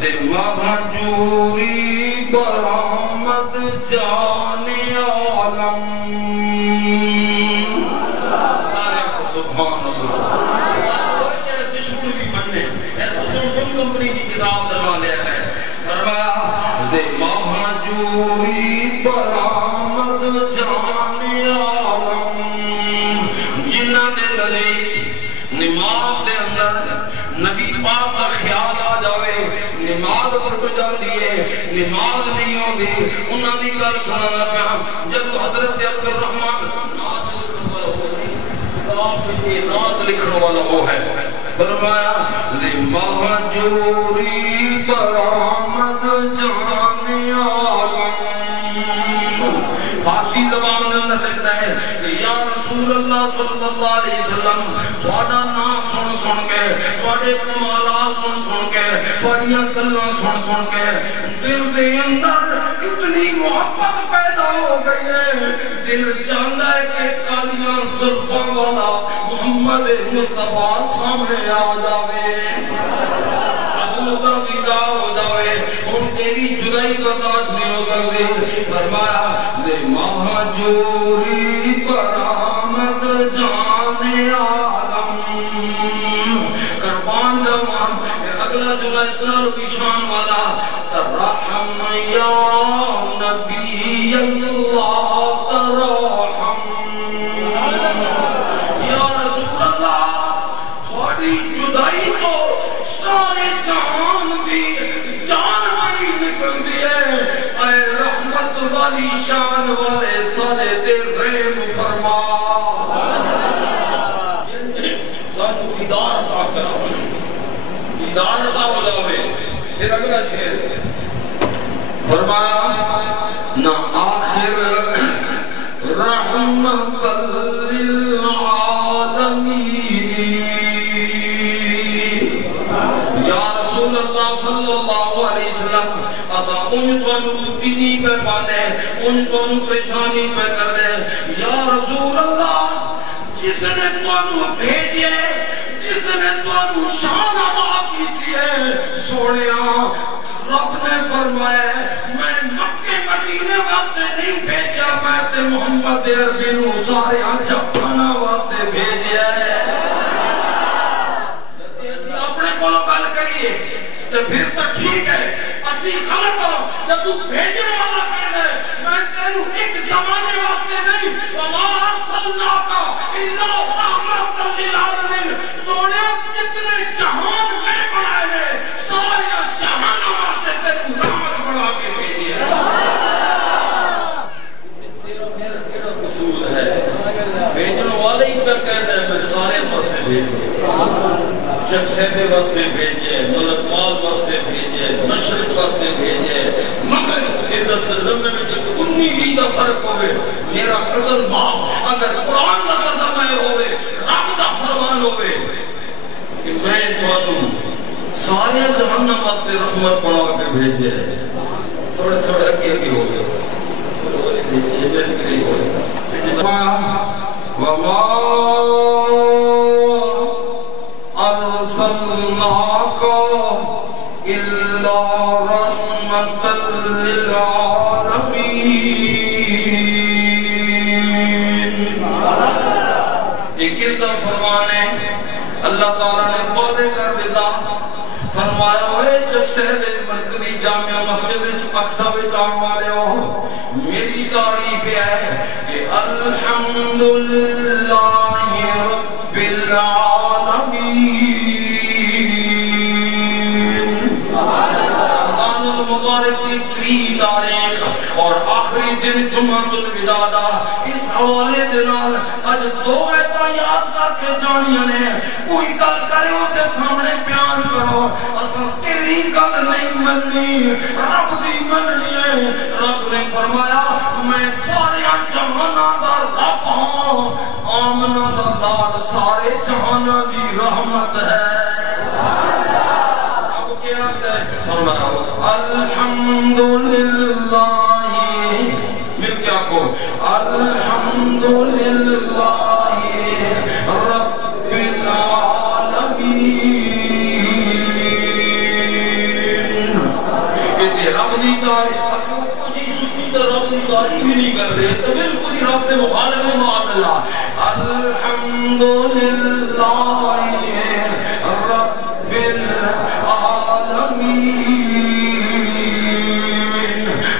سے مہجوری برآمد جان عالم. سارے سبحان اللہ. دشمن بھی بننے ایسا تم کمپنی کی کتاب درما لیا ہے. فرمایا سے مہجوری برآمد جان عالم. جنہ دے للے نماز دے اندر نبی پاک کا خیال آ جاوے نماز پر گزر دیے نماز نہیں ہوگی انہوں نے گل سنانا پیا. جب حضرت عبد الرحمن نعت لکھنے والا وہ ہے. فرمایا مہجوری برآمد جان عالم. فارسی زبان میں اندر لکھتا ہے کہ یا رسول اللہ صلی اللہ علیہ وسلم تھوڑا نام سن سن کے تھوڑے کمالات سن سن کے تھوڑیاں گلاں سن سن کے دل کے اندر اتنی محبت پیدا ہو گئی ہے. دل چاہتا ہے کہ کالیاں زلفاں والا محمد مصطفیٰ سامنے آ جاوے ابو کا دیدار ہو جاوے ان تیری جدائی برداشت نہیں ہو سکتی. فرمایا مہجوری برآمد جان عالم. قربان زمان اگلا جملہ اس طرح کی شان والا ترحم یا نبی اللہ ترحم. یا رسول اللہ تھوڑی جدائی تو سارے جہان دی جان میں نکل دی ہے. اے رحمت والی شان والے سارے دل رحم فرما. سانو دیدار عطا کرا دیدار عطا ہو جاوے. پھر اگلا شعر فرمایا نہ آخر رحمت للعالمین. یا رسول اللہ صلی اللہ علیہ وسلم اصلا ان توانو دینی پہ پانے ان توانو پریشانی پہ کرنے. یا رسول اللہ جس نے توانو بھیجے جس نے توانو شان عطا کی ہے سوڑیا رب نے فرمایا میں مکے مدینے واسطے نہیں بھیجا میں تے محمد عربی نو سارے جہانا واسطے بھیجا ہے. اسی اپنے کولو گل کریے تو پھر تو ٹھیک ہے اسی غلط کرو جب تو بھیجنے والا کہنا ہے میں تینو ایک زمانے واسطے نہیں وما ارسلناک الا رحمۃ للعالمین. سونے جتنے جہان میں بنائے ہیں سارے جہان واسطے تینو رحمت بنا کے بھیجی ہے. تیرا میرا کیڑا قصور ہے بھیجنے والے ہی پہ کہنا ہے میں سارے واسطے بھیجے. جب سیدے واسطے بھیجے ملک مال واسطے بھیجے مشرق واسطے بھیجے مغرب عزت زمین میں جب 19 دا فرق ہوئے میرا قدر ماں اگر قرآن کا ترجمہ ہوئے رب دا فرمان ہوئے کہ میں توانو سارے جہنم واسطے رحمت بنا کے بھیجے. تھوڑے تھوڑے اگے اگے ہو گئے وما ارسلناک الا رحمۃ للعالمین. ایک دم فرمانے اللہ تعالیٰ نے واضح کر دیتا فرمایا ہوئے جب سے مرکزی جامعہ مسجد اقصی میں جان والے ہو میری تعریف ہے کہ الحمدللہ رب العالمین. قرآن المبارک کی 3 تاریخ اور آخری دن جمعۃ الوداع دا اس حوالے دنال اج 2 ایتاں یاد کر کے جانیاں نے کوئی گل کرے ہوتے سامنے بیان کرو اصل تیری گل نہیں مننی رب دی مننی ہے. رب نے فرمایا میں سارے جہاناں دا رب ہوں آمنہ دا لال سارے جہاناں دی رحمت ہے. اب کیا ہے فرمایا الحمدللہ مل کیا کو الحمدللہ رب العالمین. داری جی سنی تو رب کی تعریف ہی نہیں کر رہے تو بالکل ہی رب کے مخالف ہے معاذ اللہ الحمدللہ رب العالمین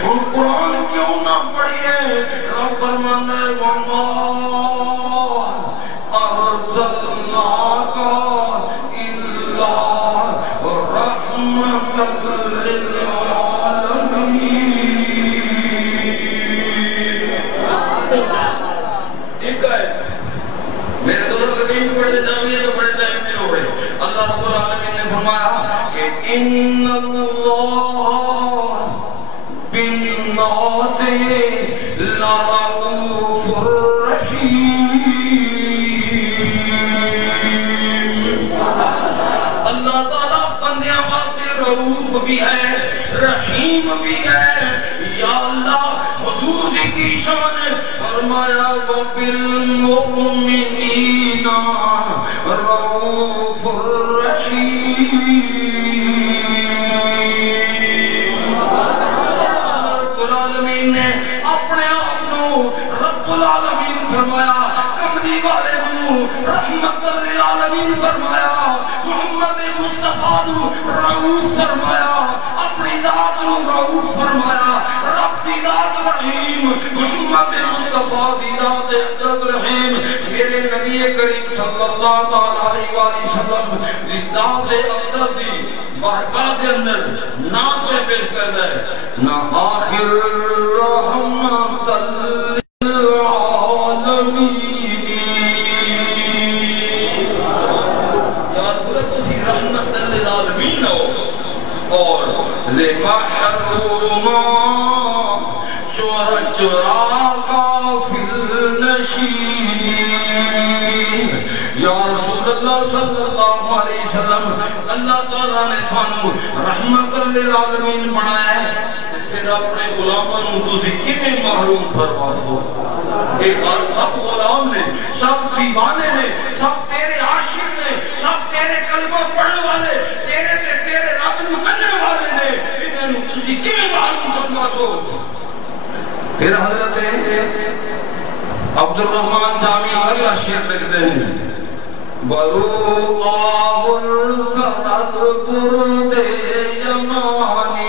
اور قرآن کیوں نہ پڑھیے رب فرماتا ہے وما ارسلناک الا رحمۃ میرے دوستوں کو دین پڑھتے جاؤں تو بڑے ٹائم نہیں ہو رہے اللہ رب العالمین نے فرمایا کہ ان اللہ بالناس لرؤوف رحیم اللہ تعالیٰ بندیاں واسطے رؤوف بھی ہے رحیم بھی ہے یا اللہ حضور کی شان فرمایا وبالمؤمنین رؤوف رحیم رب العالمین نے اپنے آپ کو رب العالمین فرمایا کملی والے کو رحمت للعالمین فرمایا محمد مصطفیٰ کو رؤوف فرمایا اپنی ذات کو رؤوف فرمایا رب کی ذات رحیم محمد مصطفیٰ کی ذات عزت رحیم میرے نبی کریم صلی اللہ علیہ وآلہ وسلم کی ذات عزت دی بارگاہ کے اندر نعت میں پیش کرتا ہے نا آخر رحمت للعالمین یا صورت اسی رحمت للعالمین ہو اور زی محروما چورا غافل نشین یا رسول اللہ صلی اللہ علیہ وسلم اللہ تعالیٰ نے تھانو رحمت للعالمین بنایا ہے پھر اپنے غلاموں کو کیویں محروم فرما سو ایک حال سب غلام نے سب دیوانے نے سب تیرے عاشق نے سب تیرے کلمہ پڑھنے والے تیرے رب نو مننے والے نے انہوں تسی کیویں محروم فرما سو پھر حضرت عبد الرحمن جامی اگلا شعر لکھتے ہیں برو آور سرد برد یمانی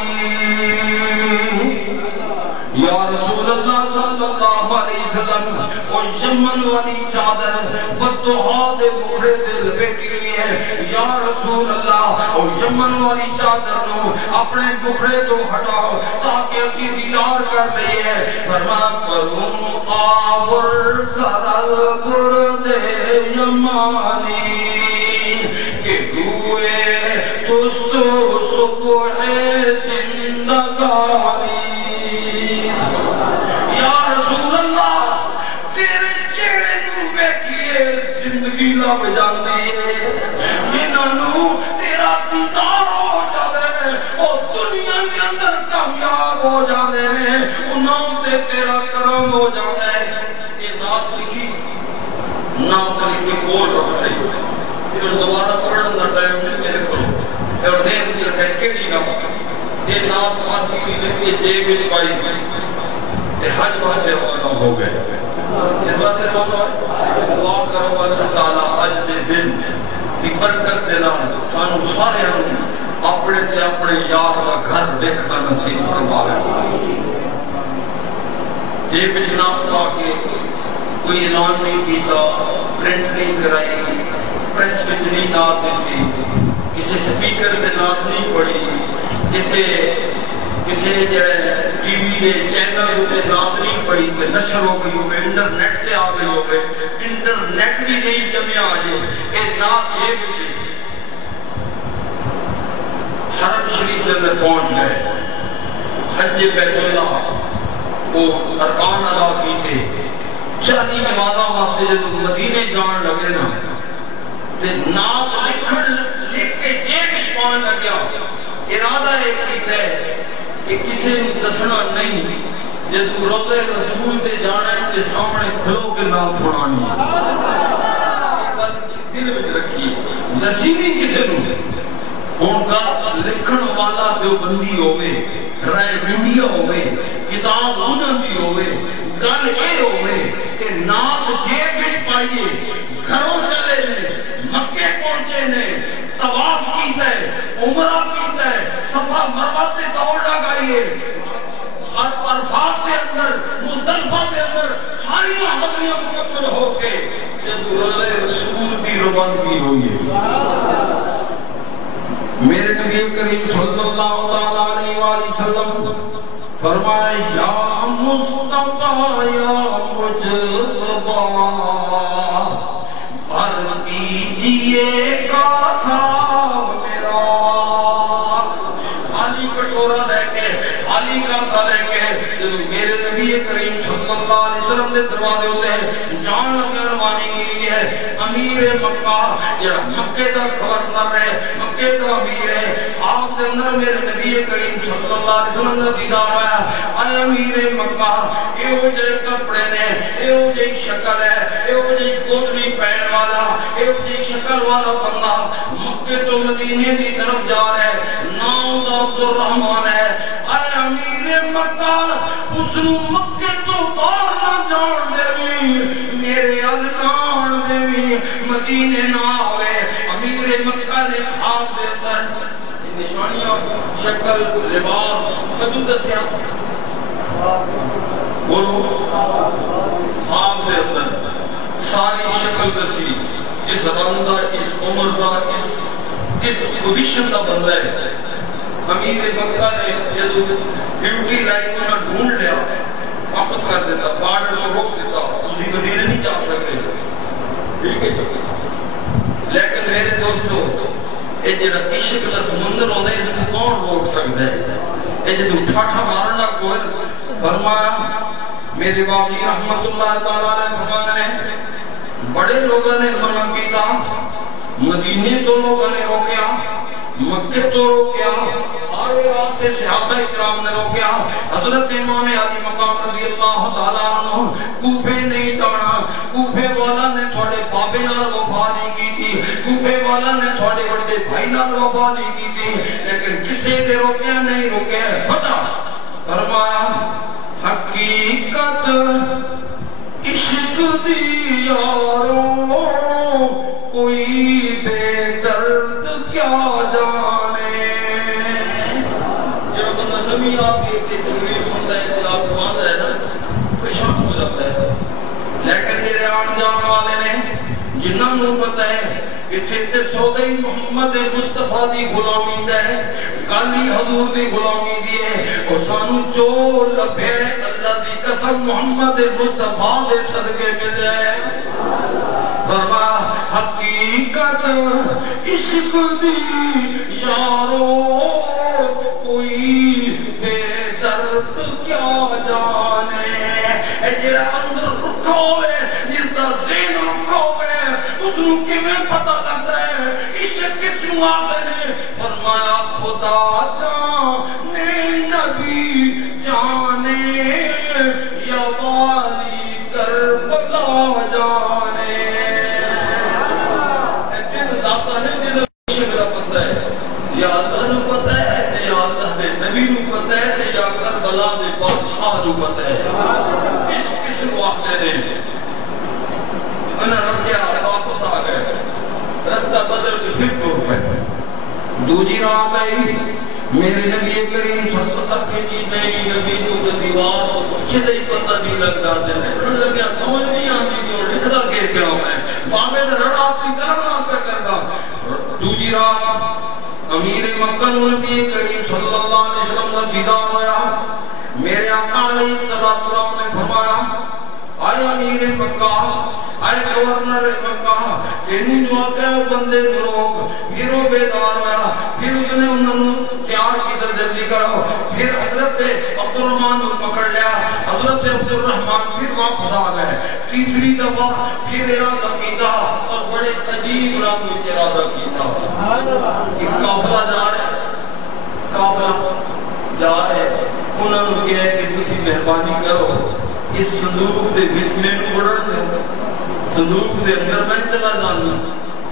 یا رسول اللہ صلی اللہ علیہ وسلم اور یمن والی چادر فتحہ دے مکھڑے دل بیٹی ہوئی ہے یا رسول اللہ اور یمن والی چادر نو اپنے مکھڑے تو ہٹاؤ تاکہ اسی دیدار کر لئے فرما کروں آور سرد برد یمانی کہ ہوئے تستو صبح زندگانی یا رسول اللہ تیرے چہرے نو بیکھئے زندگی لب جاندی ہے جنہوں تیرا دیدار ہو جاوے اور دنیا کے اندر کامیاب ہو جانے انہوں تے تیرا کرم ہو جانے یہ نعت لکھی کول رکھ لئی پھر دوبارہ پڑھن دا ٹائم نہیں میرے کو اور دین کی کیڑی نہ یہ نعت خاصی کی جیب وچ پائی تے حج واسطے روانہ ہو گئے اس واسطے روانہ دعا کرو اللہ تعالی اج دے دن کی برکت دے نال سانو سارے اپنے تے اپنے یار دا گھر دیکھنا نصیب فرماوے جیب وچ نعت لا کے کوئی اعلان نہیں کیتا پرنٹ نہیں کرائی پریس وچ نہیں نعت دیتی کسی سپیکر سے نعت نہیں پڑھی کسی ٹی وی کے چینل سے نعت نہیں پڑھی کہ نشر ہو گئی ہوگی انٹرنیٹ سے آ گئی ہوگی انٹرنیٹ بھی نہیں جمعہ آجے یہ نعت یہ بھی حرم شریف کے اندر پہنچ گئے حج بیت اللہ وہ ارکان ادا کی تھے 40 نمازاں واسطے جب مدینے جان لگے نا تے نعت لکھ کے جیب وچ پان لگیا ارادہ ایک کیتا ہے کہ کسی نے دسنا نہیں جب روضہ رسول تے جانا ہے تے سامنے کھلو کے نعت سنانی دل وچ رکھی نصیبی کسی نے ہوں کا لکھن والا دیوبندی ہوئے، رائے انڈیا ہوئے، کتاب انہوں دی ہوئے، گل اے ہوئے کہ نات جیب بچ پائیے، گھروں چلے نے، مکے پہنچے نے، طواف کیتا ہے، عمرہ کیتا ہے، صفا مروہ تے دوڑ لگائیے، عرفات کے اندر، مزدلفہ کے اندر ساری حضریاں مکمل ہو کے جدو رسول دی روانگی ہوئی ہے۔ میرے نبی کریم صلی اللہ علیہ وآلہ وسلم فرمائے یا مصطفیٰ یا مجتبیٰ بھر دیجئے کاسا میرا، خالی کٹورا لے کے، خالی کاسا لے کے جب میرے نبی کریم صلی اللہ علیہ وسلم دے دروازے ہوتے ہیں، جان لگے روانی کی ہے امیر مکہ، جڑا مکے دا خبردار ہے، مکے دا امیر ہے، آپ دے اندر میرے نبی کریم صلی اللہ علیہ وسلم دا دیدار آیا، اے امیر مکہ، اے ہو جائے کپڑے نے، اے ہو جائے شکل ہے، اے ہو جائے کوٹلی پہن والا، اے ہو جائے شکل والا بندہ مکے تو مدینے دی طرف جا رہا ہے، نام دا عبد الرحمن ہے، اے امیر مکہ، اس نو مکے تو باہر نہ جان دے بھی، میرے النان دے بھی، مدینے نہ آوے۔ امیر مکہ نے خواب دے اندر نشانیاں، شکل، لباس کدو دسیا، بولو خواب دے اندر ساری شکل دسی، اس رنگ دا، اس عمر دا، اس پوزیشن دا بندہ ہے۔ امیر مکہ نے جدو ڈیوٹی لائن میں ڈھونڈ لیا، واپس کر دیتا، بارڈر کو روک دیتا، اسی مدینے نہیں جا سکتے، ٹھیک ہے۔ لیکن میرے دوستو، یہ جڑا عشق کا سمندر ہوتا ہے، اس کو کون روک سکتا ہے؟ یہ جدو ٹھاٹھا مارنا کوئی فرمایا، میرے باپ جی رحمت اللہ تعالیٰ علیہ فرمانے نے بڑے لوگوں نے منع کیتا، مدینے تو لوگوں نے روکیا، مکہ تو روکیا، سارے رات صحابہ اکرام نے روکیا، حضرت امام علی مقام رضی اللہ تعالیٰ عنہ کوفے نہیں جانا، کوفے والا نے تھوڑے بابے نال وفا نہیں کی تھی، کوفے والا نے تھوڑے بڑے بھائی نال وفا نہیں کی تھی، لیکن کسے دے روکیا نہیں روکے، بتا فرمایا حقیقت عشق دی یاروں کوئی بے درد کیا جانے۔ جب بندہ نمی آگے سے تقریر سنتا ہے کہ آپ باندھ ہے نا، پریشان ہو جاتا ہے، لیکن یہ آن جان والے نے جنہاں نوں پتہ ہے کہ تے سودے محمد مصطفیٰ دی غلامی دے، کالی حضور دی غلامی دی ہے، اور سانو جو لبھے اللہ دی قسم محمد مصطفیٰ دے صدقے ملے۔ فرما حقیقت عشق دی یاروں کوئی بے درد کیا جانے۔ اے جڑا اندر رکھا ہوئے، جس دا ذہن رکھا ہوئے، اس نو کیویں پتہ لگتا ہے عشق کس نو آخر ہے؟ فرمایا خدا جانے نبی جانے یا والی کربلا جانے۔ یا اللہ نو پتہ ہے، یا اللہ دے نبی نو پتہ ہے، یا کربلا دے بادشاہ نو پتہ ہے اس کس کو آخر ہے۔ انہاں رکھیا واپس آ گئے، رستہ بدل کے پھر ٹور پہ دوجی رات آئی، میرے نبی کریم صلی اللہ علیہ وسلم نہیں نبی جو دیوار کو پیچھے دے پتہ نہیں لگتا، لکھن لگیا سمجھ نہیں آتی کہ لکھدا کیا ہے، بابے نے رڑا اپنی قلم نہ پہ کرتا۔ دوجی رات امیر مکہ نبی کریم صلی اللہ علیہ وسلم کا دیدار ہوا، میرے آقا علیہ السلام نے فرمایا آئے امیر مکہ، آئے گورنر مکہ، تینوں جو آتا ہے بندے لوگ، پھر وہ بیدار ہوا، پھر اس نے انہوں تیار کی در جلدی کرو، پھر حضرت عبد الرحمن کو پکڑ لیا، حضرت عبد الرحمن پھر واپس آ گئے، تیسری دفعہ پھر ارادہ کیتا اور بڑے عجیب رنگ میں ارادہ کیتا۔ ایک قافلہ جا رہا ہے، قافلہ جا رہا ہے، انہوں نے کہا کہ تسی مہربانی کرو اس صندوق دے وچ مینوں وڑن دے، صندوق دے اندر میں چلا جانا،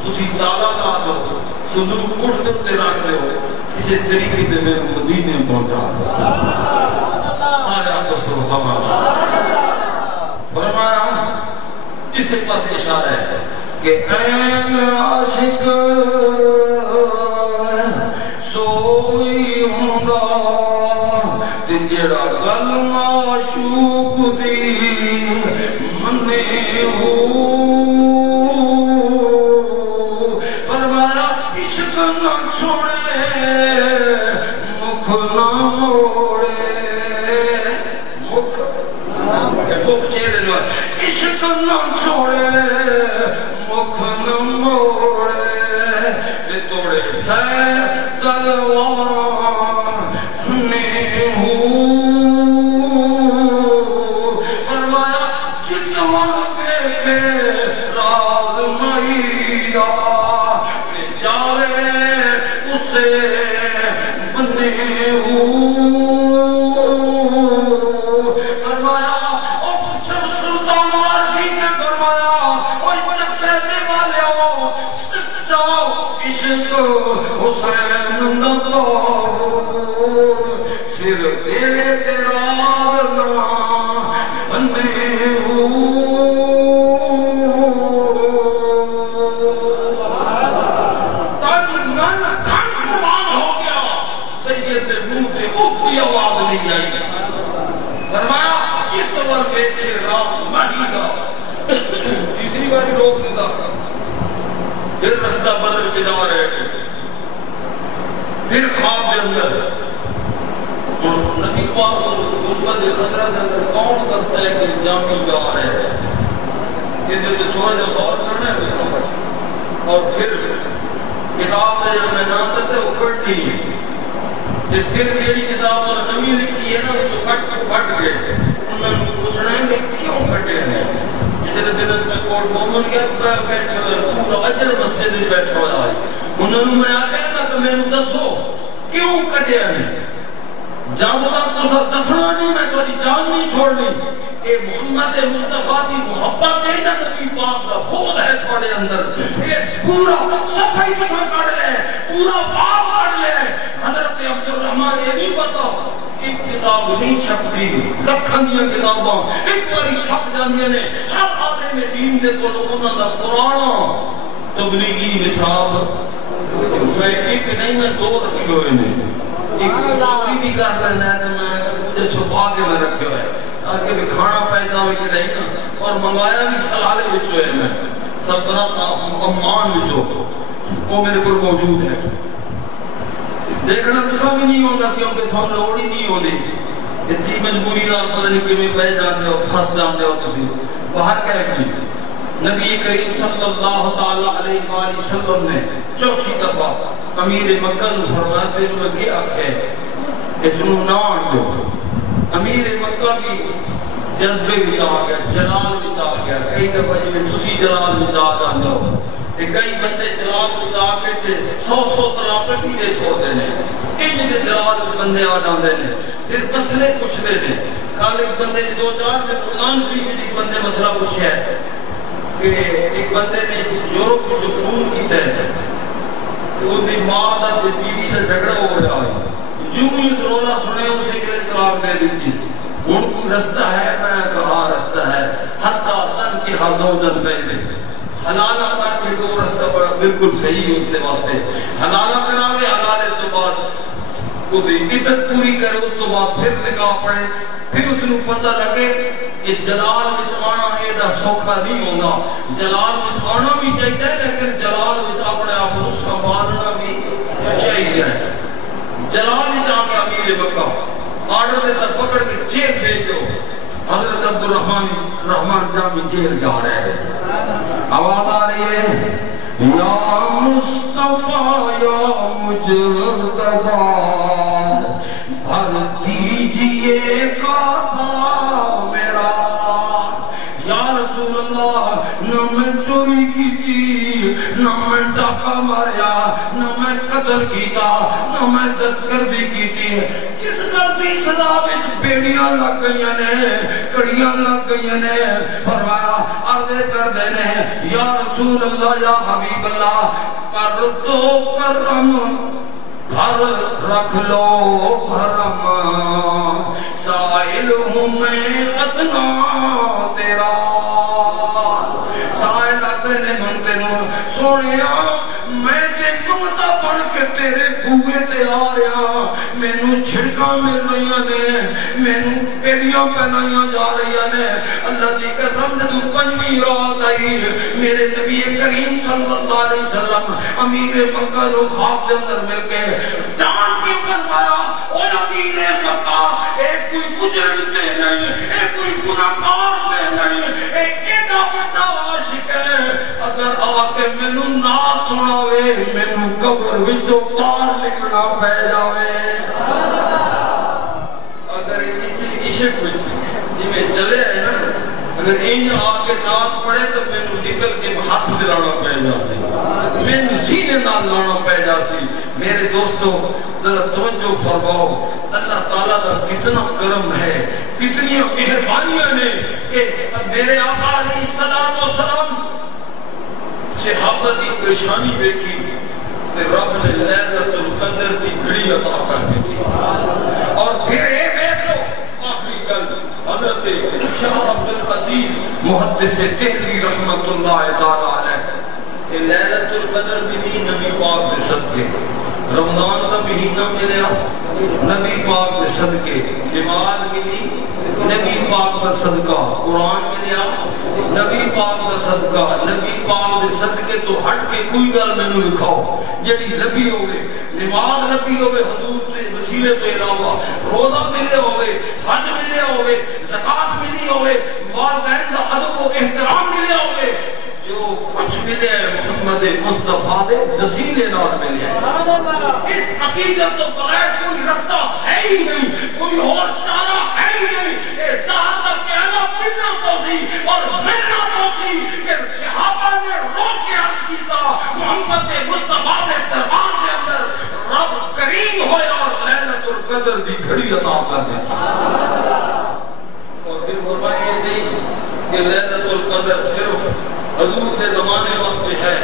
تسی تالا لا دو، صندوق اٹھ کر تے رکھ دے ہو اسی طریقے سے میں مدینے پہنچا آج آپ کو سبحان اللہ فرمایا اس پاس اشارہ ہے کہ اے عاشق سوئی ہوں گا تے جڑا گل معشوق دی منے ہو فرمایا عشق نہ چھوڑے مکھ نہ موڑے مکھ چہرے لو عشق نہ چھوڑے مکھ نہ موڑے تے توڑے سیر تلوار نے ہو فرمایا جتنا دیکھے راز مہیدہ جاوے اسے بنے ہو فرمایا او پچھر سلطان عارفین نے فرمایا او جب سہنے والے ہو سکت جاؤ عشق حسین نندہ سر دے تیرا نام بنے ہو تن نن کھن قربان ہو گیا سید منہ سے اف کی آواز نہیں آئی فرمایا جتنا بیٹھے رات مہی گا تیسری باری روک دیتا پھر رستہ بدل کے جا رہے تھے پھر خواب کے اندر نبی پاک غربت خطرہ کے اندر کون کرتا ہے کہ جامی جا رہے ہیں اس لیے تھوڑا جا غور کرنا ہے اور پھر کتاب میں جو میں نام کرتے وہ کٹتی ہے پھر میری کتاب اور نمی لکھی ہے نا جو کٹ گئے انہوں نے پوچھنا ہے کہ کیوں کٹے ہیں جسے دنت میں کوٹ مومن کے بیٹھے ہوئے پورا اجر مسجد میں بیٹھا ہوا ہے انہوں نے میں آگے نا کہ میں نے دسو کیوں کٹے ہیں جب تک تو دسنا نہیں میں تو جان نہیں چھوڑنی کہ محمد مصطفیٰ کی محبت ہے یا نبی پاک کا بغض ہے تھوڑے اندر یہ پورا صفحہ کسا کٹ لے پورا باب کٹ لے حضرت عبدالرحمن یہ بھی پتا ایک کتاب نہیں چھپتی لکھن دیا کتاباں ایک باری چھپ جاندیا نے ہر عالم دین دے تو لوگوں دا پرانا تبلیغی نصاب میں ایک نہیں میں دو رکھی ہوئے نے ایک چوری بھی کر لینا ہے تو میں مجھے چھپا کے میں رکھے ہوئے تاکہ بھی کھانا پیدا ہوئے کہ نہیں نا اور منگایا بھی سلالے بچوئے میں سلطنت امان بچو وہ میرے پر موجود ہے دیکھنا تو بھی نہیں ہوگا کیونکہ تھوڑا لوڑ ہی نہیں ہوگی اتنی مجبوری نال پتہ نہیں کہ میں پہ جاندے ہو پھنس جاندے ہو تو باہر کہہ رکھی نبی کریم صلی اللہ تعالیٰ علیہ وآلہ وسلم نے چوتھی دفعہ امیر مکہ نے فرماتے میں کیا کہ اتنو نان دو امیر مکہ بھی جذبے بھی آ گیا جلال بھی آ گیا کئی دفعہ جی میں دوسری جلال بھی آ جاندے ہو کئی بندے جلال بھی آ کے تھے 100 طلاق کٹھی دے چھوڑتے ہیں ان کے جلال بندے آ جاندے ہیں پھر مسئلے پوچھتے ہیں کل ایک بندے نے 2-4 میں قرآن شریف ایک بندے مسئلہ پوچھا ہے کہ ایک بندے نے یورپ جو فون کی تحت وہ دی ماں دا بیوی دا جھگڑا ہو رہا ہے یوں ہی رولا سنے اسے کہ طلاق دے دیتی ان کو رستہ ہے میں کہا رستہ ہے حتیٰ تن کی حضودن پہلے حلالہ کر کے دو رستہ پر بالکل صحیح اس کے واسطے حلالہ کراوے حلالے تو بعد کو دی عدت پوری کرے اس تو بعد پھر نکاح پڑے پھر اس نے پتہ لگے کہ جلال وچ آنا ایڈا سوکھا نہیں ہوگا جلال وچ آنا بھی چاہیے لیکن جلال وچ اپنے آپ کو سنبھالنا بھی چاہیے جلال وچ آ کے امیر مکہ آرڈر دے تر پکڑ کے جیل بھیجو حضرت عبدالرحمن جامی جیل جا رہے ہیں آواز آ رہی ہے یا مصطفیٰ یا مجتبیٰ بھر دیجئے کاسا میرا یا رسول اللہ نہ میں چوری کی تھی نہ میں ڈاکہ ماریا نہ میں قتل کیتا نہ میں دستگردی کی تھی کس غلطی سزا وچ بیڑیاں لگ گئیاں نے کڑیاں لگ گئیاں نے فرمایا عرض کر دینے یا رسول اللہ یا حبیب اللہ کر دو کرم بھر رکھ لو بھرم سائل ہوں میں ادنا تیرا سائل اپنے منتے نو سونیا میں تے منگتا بن کے تیرے بوئے تے آ رہا میں نو چھڑکا مل رہی نے میں نو پیڑیاں پہنائیاں جا رہی نے اللہ دی قسم سے تو پنجی رات آئی میرے نبی کریم صلی اللہ علیہ وسلم امیر مکہ نو خواب دے اندر مل کے ڈان کے فرمایا او امیر مکہ اے کوئی مجرم تے نہیں اے کوئی گناہگار تے نہیں اے ایڈا بڑا عاشق ہے اگر آ کے مینوں نعت سناوے مینوں قبر وچوں باہر نکلنا پے جاوے اگر اس عشق وچ جویں چلے ہے نا اگر این آ کے نعت پڑھے تو مینوں نکل کے ہاتھ ملانا پے جاسی مینوں سینے نال لانا پے جاسی میرے دوستو ذرا توجہ فرماؤ اللہ تعالیٰ کا کتنا کرم ہے کتنی مہربانیاں نے کہ میرے آقا علیہ السلام صحابہ کی پریشانی دیکھی کہ رب نے لیلۃ القدر کی گھڑی عطا کر دی اور پھر ایک دیکھو آخری گل حضرت شاہ عبد العزیز محدث دہلوی رحمت اللہ تعالی علیہ کہ لیلۃ القدر بھی نبی پاک کے صدقے رمضان کا مہینہ ملیا نبی پاک کے صدقے نماز ملی نبی پاک کا صدقہ قرآن ملیا نبی پاک کا صدقہ نبی پاک کے صدقے تو ہٹ کے کوئی گل مینوں لکھاؤ جڑی نبی ہوے نماز نبی ہوے حضور دے وسیلے تو علاوہ روزہ ملے ہوے حج ملے ہوے زکات ملی ہوے والدین کا ادب و احترام ملے ہوے جو کچھ ملے محمد مصطفیٰ دے وسیلے نال ملے اس عقیدت تو بغیر کوئی رستہ ہے ہی نہیں کوئی اور چارہ ہے ہی نہیں اے ذات کا کہنا ملنا پوسی اور ملنا پوسی کہ صحابہ نے رو کے عرض کیتا محمد مصطفیٰ دے دربار کے اندر رب کریم ہویا اور لیلۃ القدر دی گھڑی عطا کر دے اور پھر فرمایا نہیں کہ لیلۃ القدر صرف حضور کے زمانے واسطے ہے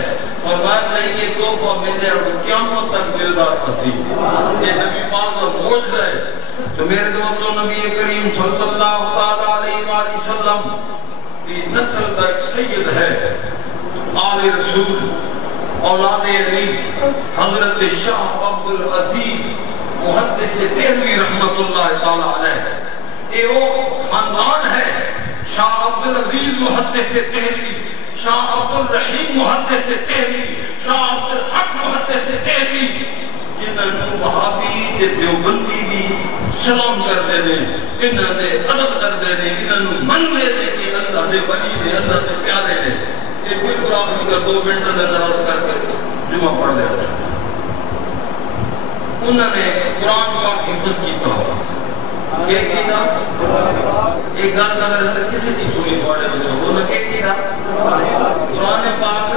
اور بعد نہیں یہ تحفہ ملے اور قیامت تک ملتا پسی یہ نبی پاک کا معجزہ ہے تو میرے دوستو نبی کریم صلی اللہ علیہ وآلہ وسلم کی نسل کا ایک سید ہے آل رسول اولاد علی حضرت شاہ عبد العزیز محدث دہلوی رحمت اللہ تعالی علیہ یہ وہ خاندان ہے شاہ عبد العزیز محدث دہلوی شاہ عبد الرحیم محدث دہلوی شاہ عبد الحق محدث دہلوی جنہوں وہابی تے دیوبندی بھی سلام کر دے نے انہاں دے ادب کر دے نے انہاں من لے دے کہ اللہ دے ولی نے اللہ دے پیارے نے یہ بالکل آخری کر 2 منٹ میں نظر کر کے جمعہ پڑھ لیا انہوں نے قرآن پاک حفظ کیتا کیا کیتا ایک گل اگر کسی کی سنی پڑھے بچوں انہوں نے کیا قرآن پاک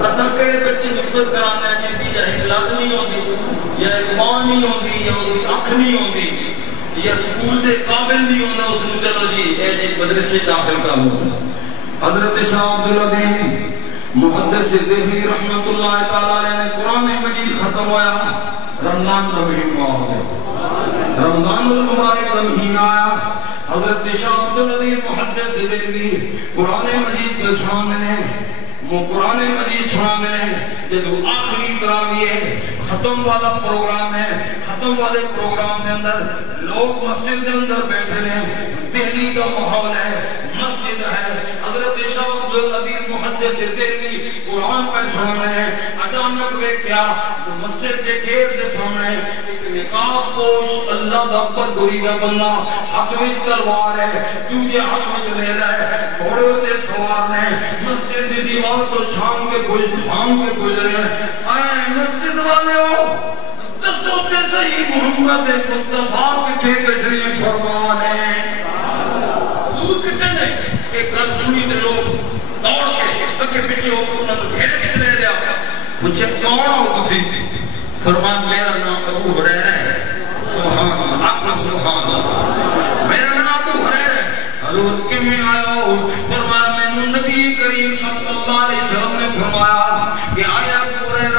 اصل کڑے بچے حفظ کرانے ہیں جن کی یا ایک لگ نہیں ہوتی یا ایک ماں نہیں ہوتی یا ان کی اکھ نہیں ہوتی یا سکول دے قابل نہیں ہونا اس نے چلو جی اے جی مدرسے داخل کر لو حضرت شاہ عبد العزیز محدث دہلوی رحمت اللہ تعالی علیہ نے قرآن مجید ختم ہوا رمضان کا مہینہ ہو گیا رمضان المبارک کا مہینہ آیا حضرت شاہ عبد العزیز محدث دہلوی قرآن مجید کے سامنے وہ قرآن مجید سنانے ہیں جو آخری تراویح ختم والا پروگرام ہے ختم والے پروگرام کے اندر لوگ مسجد کے اندر بیٹھے ہیں دہلی کا ماحول ہے مسجد ہے حضرت شاہ عبد العزیز محدث دہلوی قرآن پر سن رہے ہیں اچانک وہ کیا مسجد کے گیٹ کے سامنے ایک نقاب پوش اللہ کا پر گوری کا بندہ ہاتھ میں تلوار ہے کیوں یہ ہاتھ میں لے رہا ہے گھوڑے تے سوار نے مسجد کی دیوار کو چھام کے گزرے ہیں اے مسجد والے ہو دسو تے صحیح محمد مصطفیٰ کتھے تشریف فرما نے حضور کتنے نہیں ایک گل سنی تے لوگ دوڑ کے اگے پیچھے ہو انہاں نوں گھیر کے لے لیا پوچھے کون ہو تسی فرمان میرا نام ابو ہریرہ ہے سبحان اللہ آپ سبحان اللہ میرا نام ابو ہریرہ ہے حضور کے میں آیا ہوں فرمان میں نبی کریم صلی اللہ علیہ وسلم نے فرمایا کہ آیا ابو ہریرہ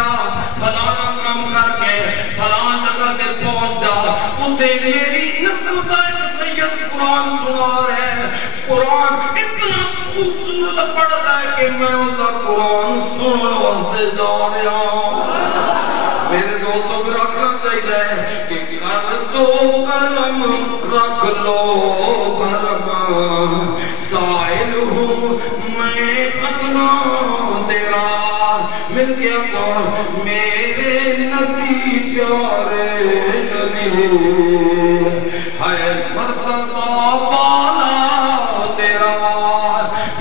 تے میری نسل کا ایک سید قرآن سنا رہے ہیں. قرآن اتنا خوبصورت پڑھتا ہے کہ میں ان کا قرآن سننے واسطے جا رہا ہوں. میرے دوستوں کو رکھنا چاہیے کہ کر دو کرم رکھ لو بھرم سائل ہوں میں ادنا تیرا مل گیا کون میرے نبی پیارے نبی ہے مرتبہ بالا تیرا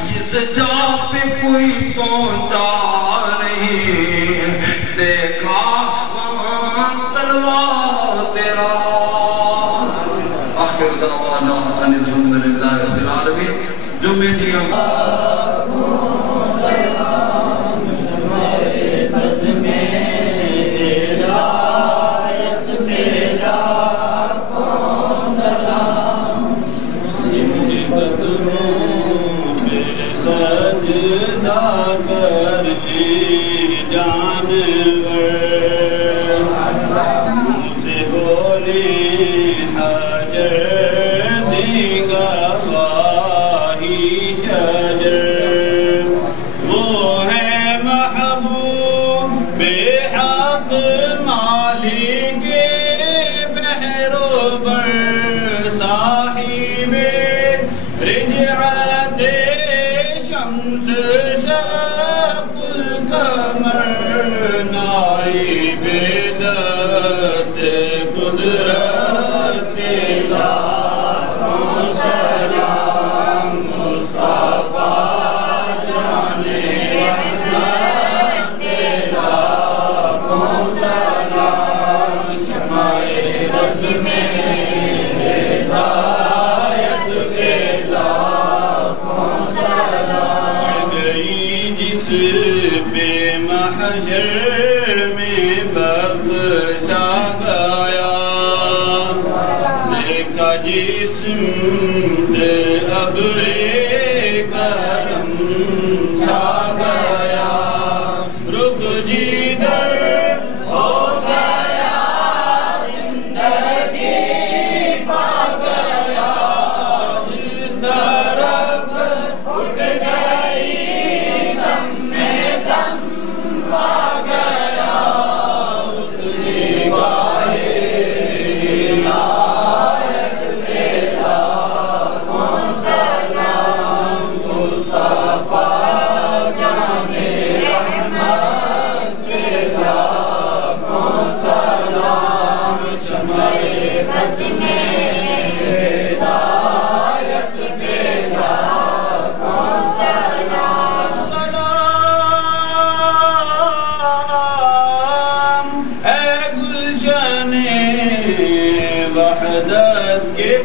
جس جا پہ کوئی پہنچا نہیں دیکھا وہاں تلوا تیرا. آخر دعوانا ان الحمدللہ رب العالمین. جو میری وحدت کے